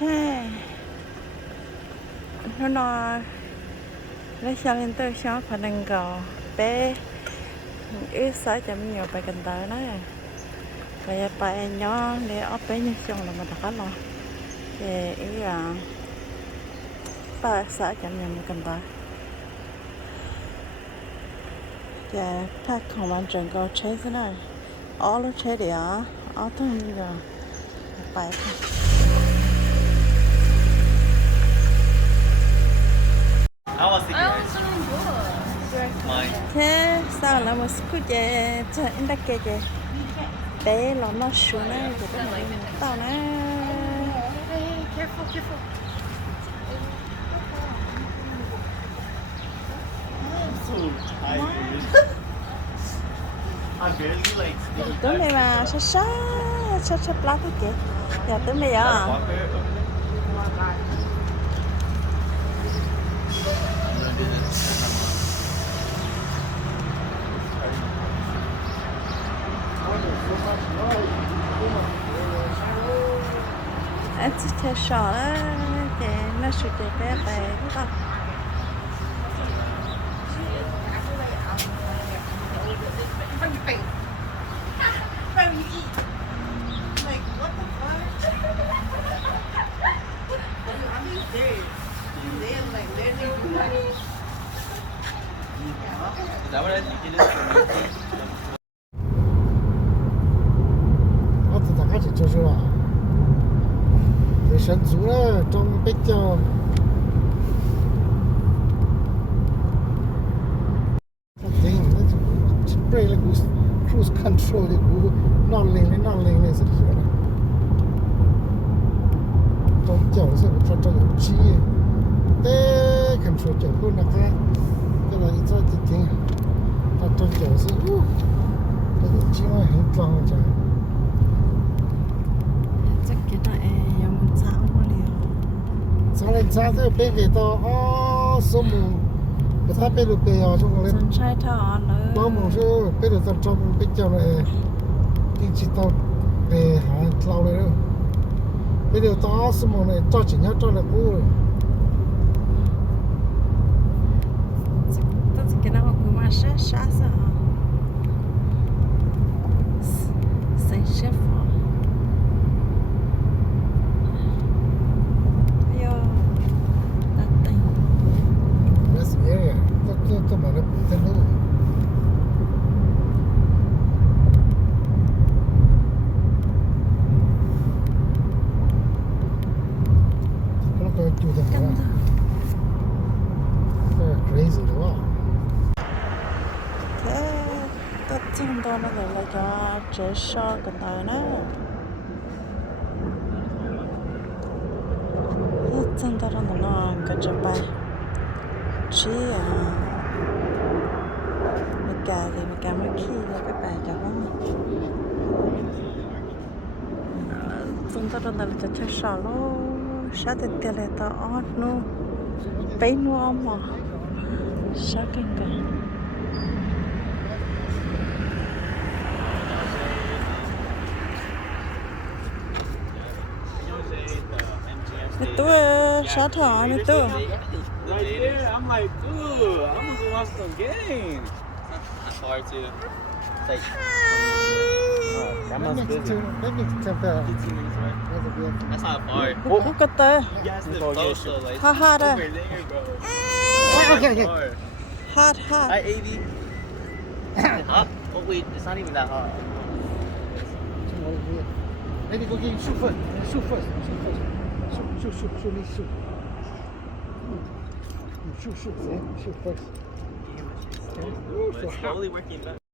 Okay. Nó lấy cho lên tới shop và đang gò bé ít sáu chấm nhiều bài cần tới đó bây bài nhỏ để ốp bé như xong là mình đã lo thì ý là ba sáu chấm nhiều cần tới và các công an trường có chế thế này ở lúc chế để ở thông như là bài I was thinking mine. thế sao là một chút chế cho anh ta kể kể bé nó xuống này rồi cái này tao nè Careful. I'm so tired. I'm barely like. tới đây mà sát lá thế kìa giờ tới bây giờ à anh chỉ theo sò đó thì nó sẽ chạy bé bé cái con Is that what I think it is for me? 我自大概就就是了，这神族了，装备叫，他顶那就不了个 cruise control 的股闹铃的是什么？装脚是装有机，对 control 脚后那个，这个一照就停，他装脚是，这个机嘛很装着。 chắc cái này em muốn sao mà liều sáng lên sáng thế bên về to số mù người ta bên được về ở trong lên dân trai thọ nữa bao mù chứ bên được trong bên trong này đi chỉ tao về hả lâu đấy đâu bên được to số mù này cho chỉ nhớ cho là cũ rồi tất cái nào cũng mà sát sao sinh chef this area tôi bảo là tên đâu nó có chủ đề đó crazy đúng không thế tất nhiên tôi nó lại cho chế so cần tới nữa tất nhiên tôi nó cần cho bay chỉ mình cà mới khi là các bạn cho nó chúng ta đang là cho sò lô sát từ từ là tao ót nu bấy nu ông mà sát kinh cả mày tôi sát thọ mày tôi Right there, I'm like, ooh, I'm gonna go watch some games. That's hard too. It's like, that must be 15 minutes away. That's not far. không có tơ You guys live close, so like, ha ha đây over there, bro. okay. hot Hi, AV. Hot? Oh wait, it's not even that hot. Let me go get you shoot first. Shoot first. Shoot me shoot. Shoot first. But it's slowly working back.